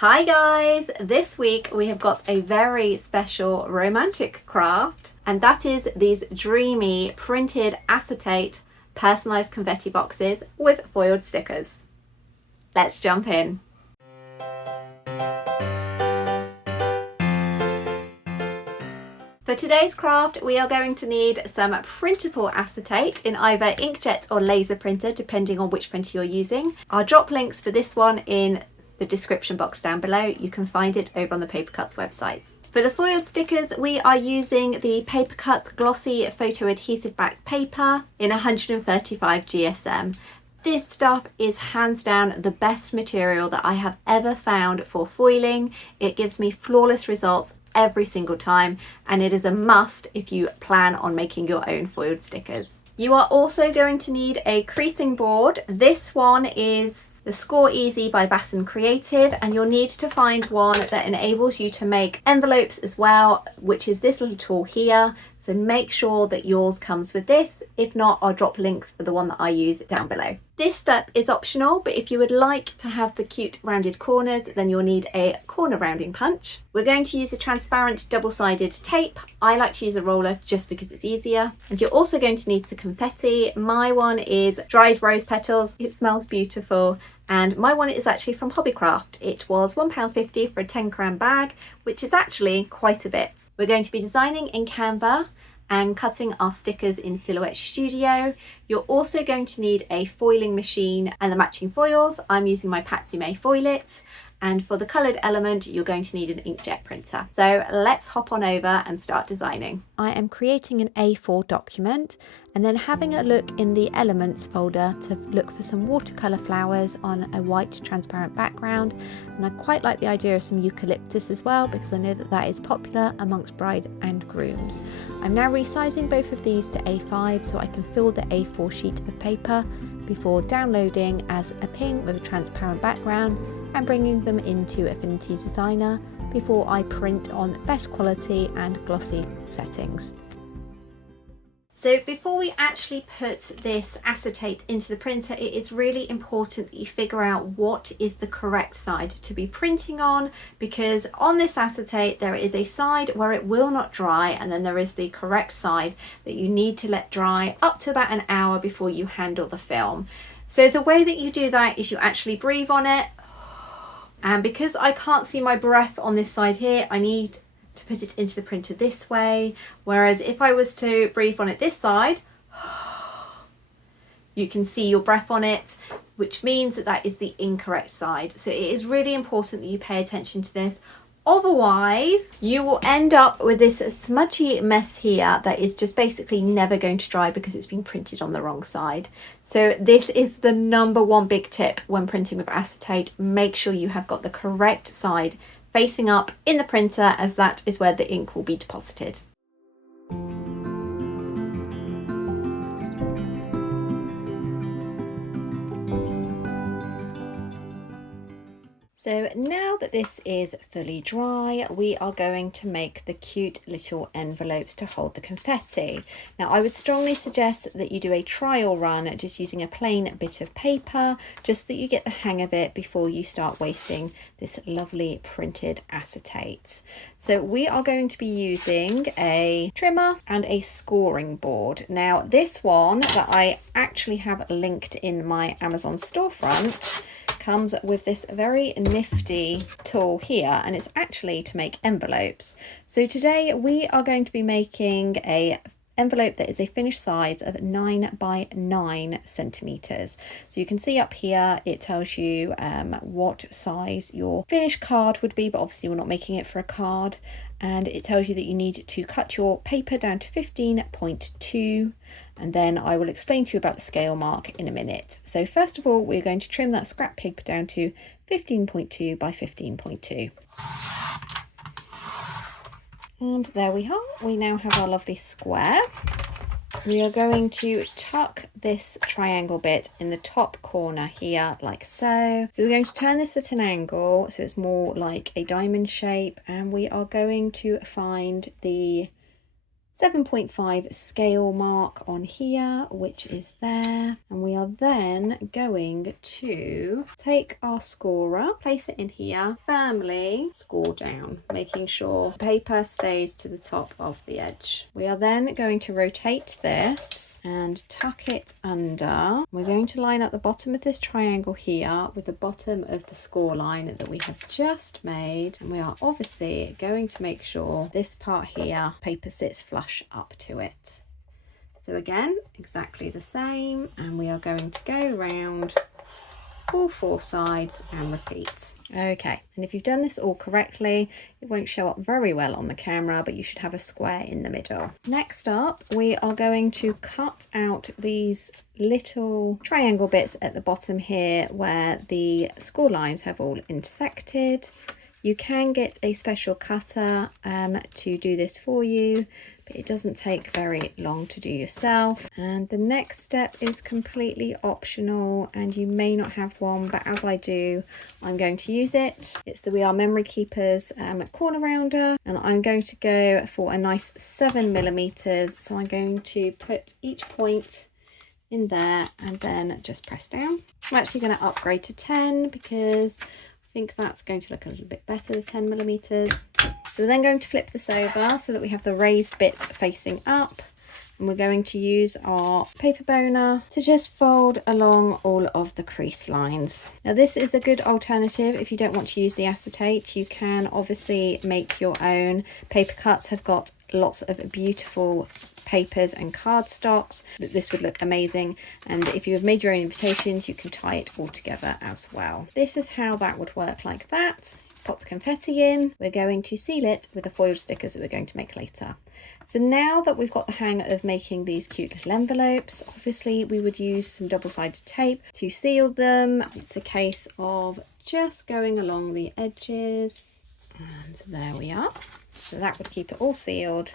Hi guys! This week we have got a very special romantic craft, and that is these dreamy printed acetate personalised confetti boxes with foiled stickers. Let's jump in. For today's craft, we are going to need some printable acetate in either inkjet or laser printer, depending on which printer you're using. I'll drop links for this one in the description box down below. You can find it over on the Paper Cutz website. For the foiled stickers, we are using the Paper Cutz glossy photo adhesive backed paper in 135 GSM. This stuff is hands down the best material that I have ever found for foiling. It gives me flawless results every single time, and it is a must if you plan on making your own foiled stickers. You are also going to need a creasing board. This one is the Score Easy by Vasson Creative, and you'll need to find one that enables you to make envelopes as well, which is this little tool here. So make sure that yours comes with this. If not, I'll drop links for the one that I use down below. This step is optional, but if you would like to have the cute rounded corners, then you'll need a corner rounding punch. We're going to use a transparent double-sided tape. I like to use a roller just because it's easier. And you're also going to need some confetti. My one is dried rose petals. It smells beautiful. And my one is actually from Hobbycraft. It was £1.50 for a 10 gram bag, which is actually quite a bit. We're going to be designing in Canva and cutting our stickers in Silhouette Studio. You're also going to need a foiling machine and the matching foils. I'm using my Patsy May Foil-It. And for the coloured element, you're going to need an inkjet printer. So let's hop on over and start designing. I am creating an A4 document and then having a look in the elements folder to look for some watercolour flowers on a white transparent background. And I quite like the idea of some eucalyptus as well, because I know that that is popular amongst bride and grooms. I'm now resizing both of these to A5 so I can fill the A4 sheet of paper before downloading as a ping with a transparent background and bringing them into Affinity Designer before I print on best quality and glossy settings. So before we actually put this acetate into the printer, it is really important that you figure out what is the correct side to be printing on, because on this acetate there is a side where it will not dry, and then there is the correct side that you need to let dry up to about an hour before you handle the film. So the way that you do that is you actually breathe on it. And because I can't see my breath on this side here, I need to put it into the printer this way. Whereas if I was to breathe on it this side, you can see your breath on it, which means that that is the incorrect side. So it is really important that you pay attention to this. Otherwise, you will end up with this smudgy mess here that is just basically never going to dry because it's been printed on the wrong side. So this is the #1 big tip when printing with acetate. Make sure you have got the correct side facing up in the printer, as that is where the ink will be deposited. So now that this is fully dry, we are going to make the cute little envelopes to hold the confetti. Now I would strongly suggest that you do a trial run just using a plain bit of paper, just that you get the hang of it before you start wasting this lovely printed acetate. So we are going to be using a trimmer and a scoring board. Now this one that I actually have linked in my Amazon storefront comes with this very nifty tool here, and it's actually to make envelopes. So today we are going to be making a envelope that is a finished size of 9 by 9 centimeters. So you can see up here it tells you what size your finished card would be, but obviously we're not making it for a card. And it tells you that you need to cut your paper down to 15.2, and then I will explain to you about the scale mark in a minute. So first of all, we're going to trim that scrap paper down to 15.2 by 15.2. And there we are. We now have our lovely square. We are going to tuck this triangle bit in the top corner here, like so. So we're going to turn this at an angle so it's more like a diamond shape, and we are going to find the 7.5 scale mark on here, which is there. And we are then going to take our scorer, place it in here, firmly score down, making sure the paper stays to the top of the edge. We are then going to rotate this and tuck it under. We're going to line up the bottom of this triangle here with the bottom of the score line that we have just made. And we are obviously going to make sure this part here, paper sits flush up to it. So again, exactly the same, and we are going to go round all 4 sides and repeat. Okay, and if you've done this all correctly, it won't show up very well on the camera, but you should have a square in the middle. Next up, we are going to cut out these little triangle bits at the bottom here where the score lines have all intersected. You can get a special cutter to do this for you, but it doesn't take very long to do yourself. And the next step is completely optional, and you may not have one, but as I do, I'm going to use it. It's the We Are Memory Keepers corner rounder, and I'm going to go for a nice 7mm. So I'm going to put each point in there and then just press down. I'm actually going to upgrade to 10 because I think that's going to look a little bit better, the 10mm. So we're then going to flip this over so that we have the raised bits facing up. And we're going to use our paper boner to just fold along all of the crease lines. Now this is a good alternative if you don't want to use the acetate. You can obviously make your own. Paper Cutz have got lots of beautiful papers and cardstocks, but this would look amazing. And if you have made your own invitations, you can tie it all together as well. This is how that would work, like that. Pop the confetti in. We're going to seal it with the foiled stickers that we're going to make later. So now that we've got the hang of making these cute little envelopes, obviously we would use some double-sided tape to seal them. It's a case of just going along the edges, and there we are. So that would keep it all sealed.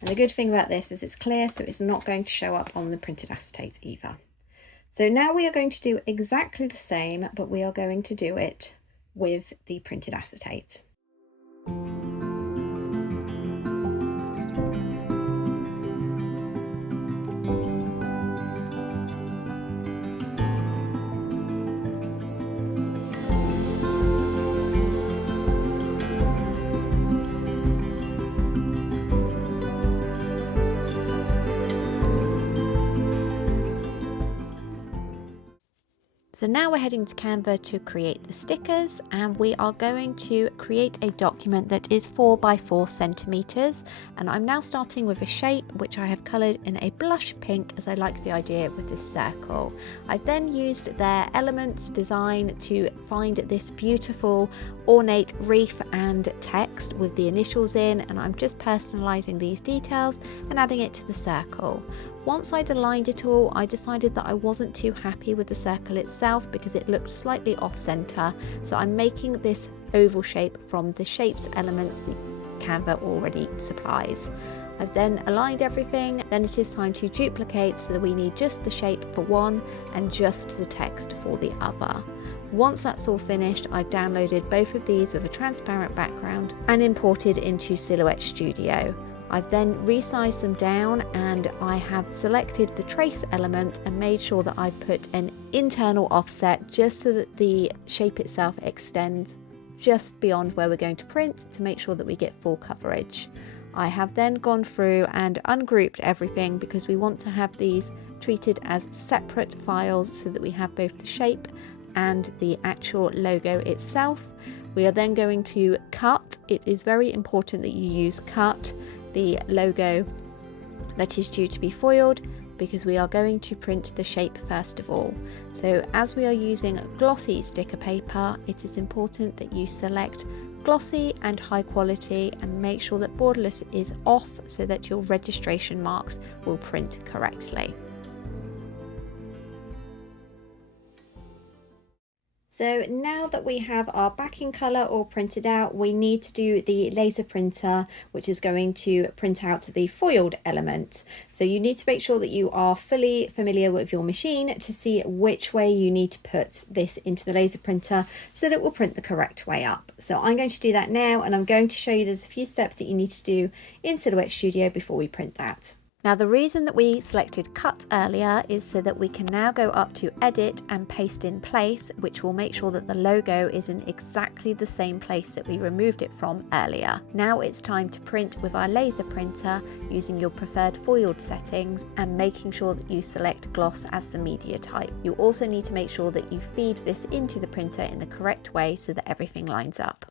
And the good thing about this is it's clear, so it's not going to show up on the printed acetate either. So now we are going to do exactly the same, but we are going to do it with the printed acetate. So now we're heading to Canva to create the stickers, and we are going to create a document that is 4 by 4 centimeters. And I'm now starting with a shape which I have coloured in a blush pink, as I like the idea with this circle. I've then used their Elements design to find this beautiful ornate wreath and text with the initials in, and I'm just personalising these details and adding it to the circle. Once I'd aligned it all, I decided that I wasn't too happy with the circle itself because it looked slightly off center. So I'm making this oval shape from the shapes elements that Canva already supplies. I've then aligned everything, then it is time to duplicate so that we need just the shape for one and just the text for the other. Once that's all finished, I've downloaded both of these with a transparent background and imported into Silhouette Studio. I've then resized them down, and I have selected the trace element and made sure that I've put an internal offset just so that the shape itself extends just beyond where we're going to print to make sure that we get full coverage. I have then gone through and ungrouped everything because we want to have these treated as separate files so that we have both the shape and the actual logo itself. We are then going to cut. It is very important that you use cut the logo that is due to be foiled, because we are going to print the shape first of all. So as we are using glossy sticker paper, it is important that you select glossy and high quality and make sure that borderless is off so that your registration marks will print correctly. So now that we have our backing colour all printed out, we need to do the laser printer, which is going to print out the foiled element. So you need to make sure that you are fully familiar with your machine to see which way you need to put this into the laser printer so that it will print the correct way up. So I'm going to do that now, and I'm going to show you there's a few steps that you need to do in Silhouette Studio before we print that. Now the reason that we selected cut earlier is so that we can now go up to edit and paste in place, which will make sure that the logo is in exactly the same place that we removed it from earlier. Now it's time to print with our laser printer using your preferred foiled settings and making sure that you select gloss as the media type. You also need to make sure that you feed this into the printer in the correct way so that everything lines up.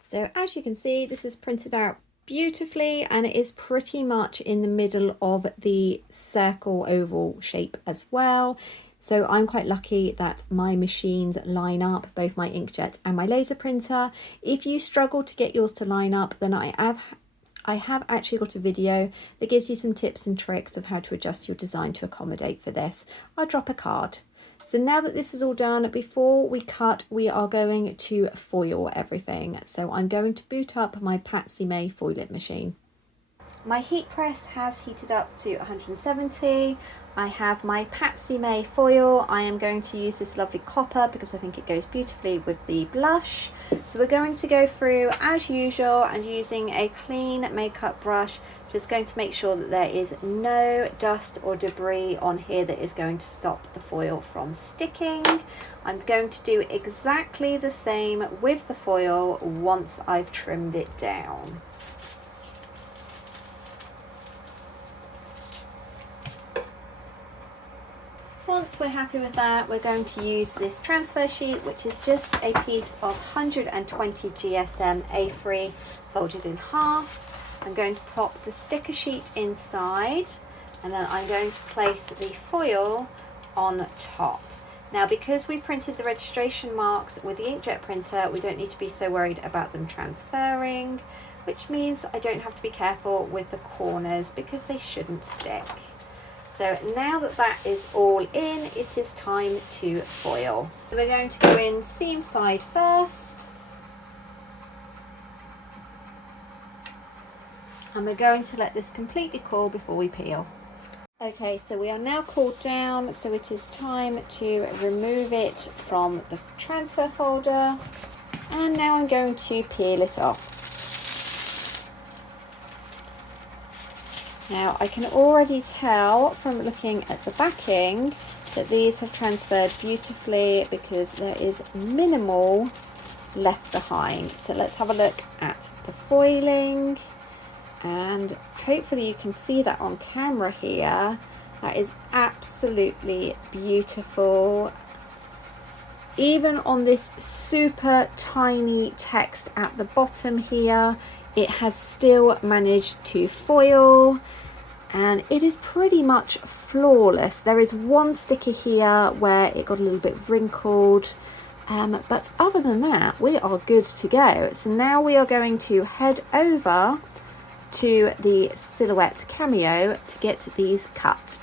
So as you can see, this is printed out beautifully, and it is pretty much in the middle of the circle oval shape as well. So I'm quite lucky that my machines line up, both my inkjet and my laser printer. If you struggle to get yours to line up, then I have actually got a video that gives you some tips and tricks of how to adjust your design to accommodate for this. I'll drop a card. So now that this is all done, before we cut, we are going to foil everything. So I'm going to boot up my Patsy May foiling machine. My heat press has heated up to 170. I have my Patsy May foil. I am going to use this lovely copper because I think it goes beautifully with the blush. So we're going to go through as usual and using a clean makeup brush, just going to make sure that there is no dust or debris on here that is going to stop the foil from sticking. I'm going to do exactly the same with the foil once I've trimmed it down. Once we're happy with that, we're going to use this transfer sheet, which is just a piece of 120 GSM A3 folded in half. I'm going to pop the sticker sheet inside, and then I'm going to place the foil on top. Now, because we printed the registration marks with the inkjet printer, we don't need to be so worried about them transferring, which means I don't have to be careful with the corners because they shouldn't stick. So now that that is all in, it is time to foil. So we're going to go in seam side first. And we're going to let this completely cool before we peel. Okay, so we are now cooled down, so it is time to remove it from the transfer folder. And now I'm going to peel it off. Now I can already tell from looking at the backing that these have transferred beautifully because there is minimal left behind. So let's have a look at the foiling, and hopefully you can see that on camera here. That is absolutely beautiful. Even on this super tiny text at the bottom here, it has still managed to foil, and it is pretty much flawless. There is one sticker here where it got a little bit wrinkled, but other than that, we are good to go. So now we are going to head over to the Silhouette Cameo to get these cut.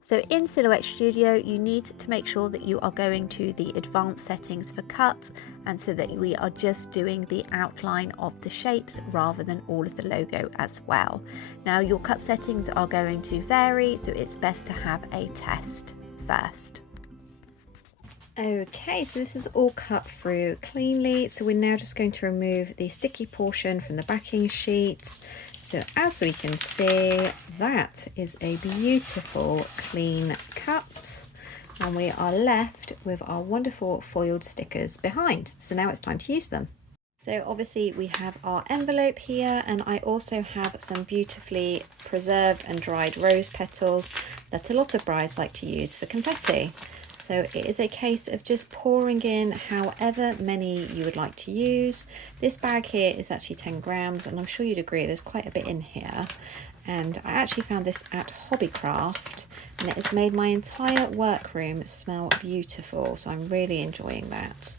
So in Silhouette Studio, you need to make sure that you are going to the advanced settings for cut, and so that we are just doing the outline of the shapes rather than all of the logo as well. Now your cut settings are going to vary, so it's best to have a test first. Okay, so this is all cut through cleanly. So we're now just going to remove the sticky portion from the backing sheet. So as we can see, that is a beautiful clean cut, and we are left with our wonderful foiled stickers behind. So now it's time to use them. So obviously we have our envelope here, and I also have some beautifully preserved and dried rose petals that a lot of brides like to use for confetti. So it is a case of just pouring in however many you would like to use. This bag here is actually 10 grams, and I'm sure you'd agree there's quite a bit in here. And I actually found this at Hobbycraft, and it has made my entire workroom smell beautiful. So I'm really enjoying that.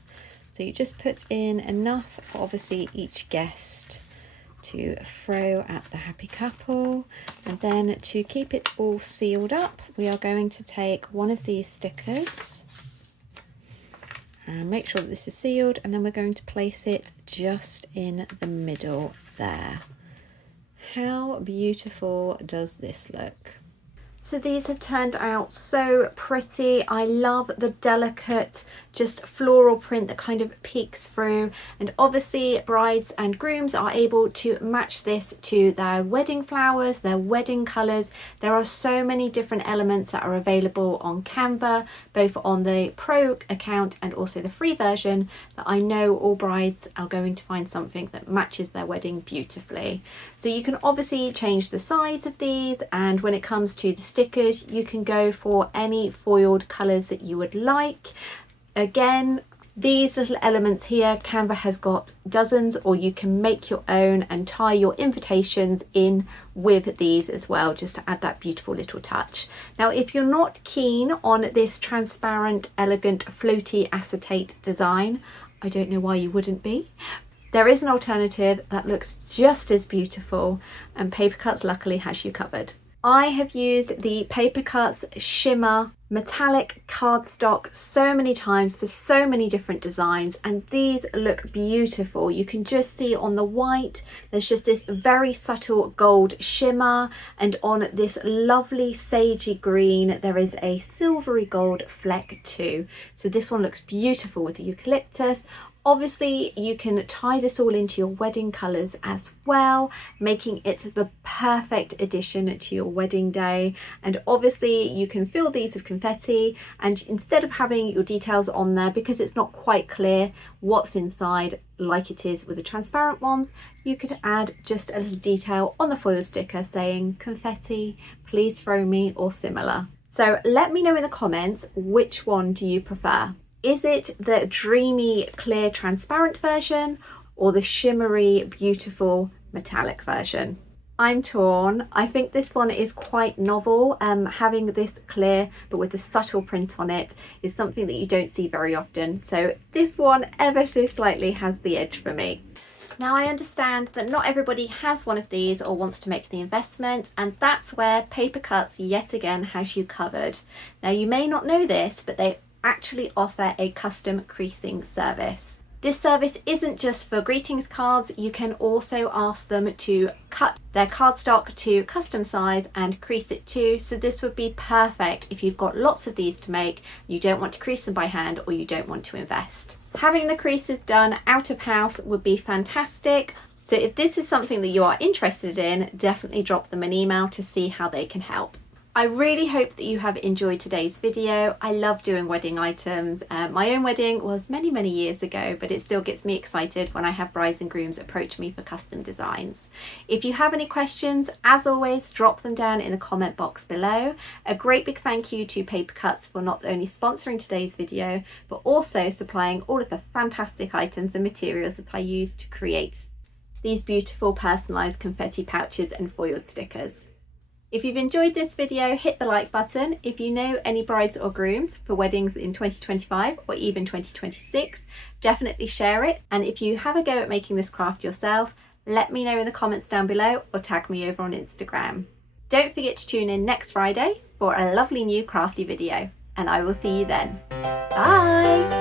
So you just put in enough for obviously each guest to throw at the happy couple, and then to keep it all sealed up, we are going to take one of these stickers, and make sure that this is sealed, and then we're going to place it just in the middle there. How beautiful does this look? So these have turned out so pretty. I love the delicate, just floral print that kind of peeks through. And obviously brides and grooms are able to match this to their wedding flowers, their wedding colours. There are so many different elements that are available on Canva, both on the Pro account and also the free version, that I know all brides are going to find something that matches their wedding beautifully. So you can obviously change the size of these, and when it comes to the stickers, you can go for any foiled colours that you would like. Again, these little elements here, Canva has got dozens, or you can make your own and tie your invitations in with these as well, just to add that beautiful little touch. Now, if you're not keen on this transparent, elegant, floaty acetate design, I don't know why you wouldn't be. There is an alternative that looks just as beautiful, and Paper Cutz luckily has you covered. I have used the Paper Cutz Shimmer metallic cardstock so many times for so many different designs, and these look beautiful. You can just see on the white there's just this very subtle gold shimmer, and on this lovely sagey green there is a silvery gold fleck too. So this one looks beautiful with the eucalyptus. Obviously, you can tie this all into your wedding colours as well, making it the perfect addition to your wedding day. And obviously, you can fill these with confetti, and instead of having your details on there, because it's not quite clear what's inside like it is with the transparent ones, you could add just a little detail on the foil sticker saying confetti, please throw me, or similar. So let me know in the comments, which one do you prefer? Is it the dreamy, clear, transparent version, or the shimmery, beautiful, metallic version? I'm torn. I think this one is quite novel. Having this clear but with a subtle print on it is something that you don't see very often. So this one ever so slightly has the edge for me. Now, I understand that not everybody has one of these or wants to make the investment, and that's where Paper Cutz yet again has you covered. Now, you may not know this, but they actually offer a custom creasing service. This service isn't just for greetings cards. You can also ask them to cut their cardstock to custom size and crease it too. So this would be perfect if you've got lots of these to make, you don't want to crease them by hand, or you don't want to invest. Having the creases done out of house would be fantastic. So if this is something that you are interested in, definitely drop them an email to see how they can help. I really hope that you have enjoyed today's video. I love doing wedding items. My own wedding was many, many years ago, but it still gets me excited when I have brides and grooms approach me for custom designs. If you have any questions, as always, drop them down in the comment box below. A great big thank you to Paper Cutz for not only sponsoring today's video, but also supplying all of the fantastic items and materials that I use to create these beautiful personalised confetti pouches and foiled stickers. If you've enjoyed this video, hit the like button. If you know any brides or grooms for weddings in 2025 or even 2026, definitely share it. And if you have a go at making this craft yourself, let me know in the comments down below or tag me over on Instagram. Don't forget to tune in next Friday for a lovely new crafty video, and I will see you then. Bye!